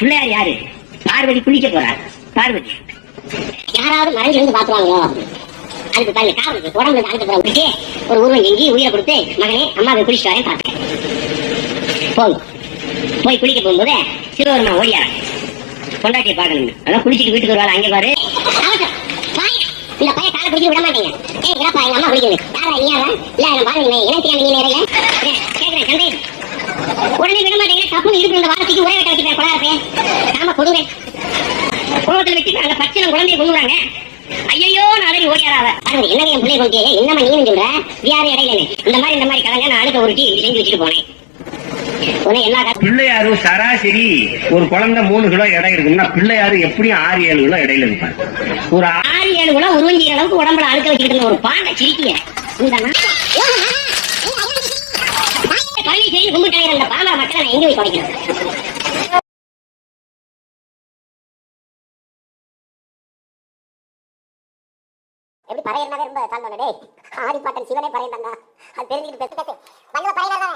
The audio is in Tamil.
பிள்ளையார் யாரு? பார்வதி குளிக்க போறார். பார்வதி யாராவது மறைஞ்சிருந்து பாத்துவாங்களோ அதுக்கு தண்ணி காவலுக்கு உடம்புல அனுப்பிட்டு ஒரு உருவம் எங்கி உயிரை கொடுத்து மகனே அம்மாவை குளிச்சுட்டு வரேன் பார்த்தேன். போங்க போய் குளிக்க போகும்போது சிவபெருமா ஓடியார கொண்டாட்டியை பார்க்கணும். அதான் குளிச்சுட்டு வீட்டுக்கு வருவாள். அங்கே பாரு இந்த பையன் காலை குடிக்க விட மாட்டீங்க. ஏப்பா எங்க அம்மா குளிக்குது யாரா நீ யாரா இல்ல நான் பாருங்க என்ன தெரியாம நீங்க நேரில் கேட்கிறேன் சந்தை உடனே விட மாட்டீங்க. தப்புன்னு இருக்கு இந்த வாரத்துக்கு ஒரே வெட்ட வச்சுட்டேன் கொடாரப்பே நாம கொடுங்க கோபத்தில் வச்சுட்டு அங்க பச்சை குழந்தைய கொண்டுறாங்க. ஐயோ நாளை ஓடியாராவ என்ன என் பிள்ளை கொண்டு என்னமா நீங்க சொல்ற யாரும் இடையில இந்த மாதிரி கலங்க நான் அடுத்த உருட்டி செஞ்சு வச்சுட்டு போனேன். பிள்ளையாரு சராசரி ஒரு குழந்தை 3 கிலோ எடை இருக்குன்னா பிள்ளையாரு எப்படியும் 6-7 கிலோ இடையில இருப்பாரு. ஒரு 6-7 கிலோ உருவஞ்சிற அளவுக்கு உடம்புல அழுக்க வச்சுக்கிட்டு ஒரு பாண்டை சிரிக்கிய இந்த பழனி செய்து கும்பிட்டாங்க. அந்த பாமர மக்களை நான் எங்க போய் குறைக்கிறேன். எப்படி பறையறனாவே ரொம்ப தாழ்ந்தோட ஆதிப்பாட்டன் சிவனே பறையந்தாங்க அது தெரிஞ்சுக்கிட்டு பேச பறையறதானே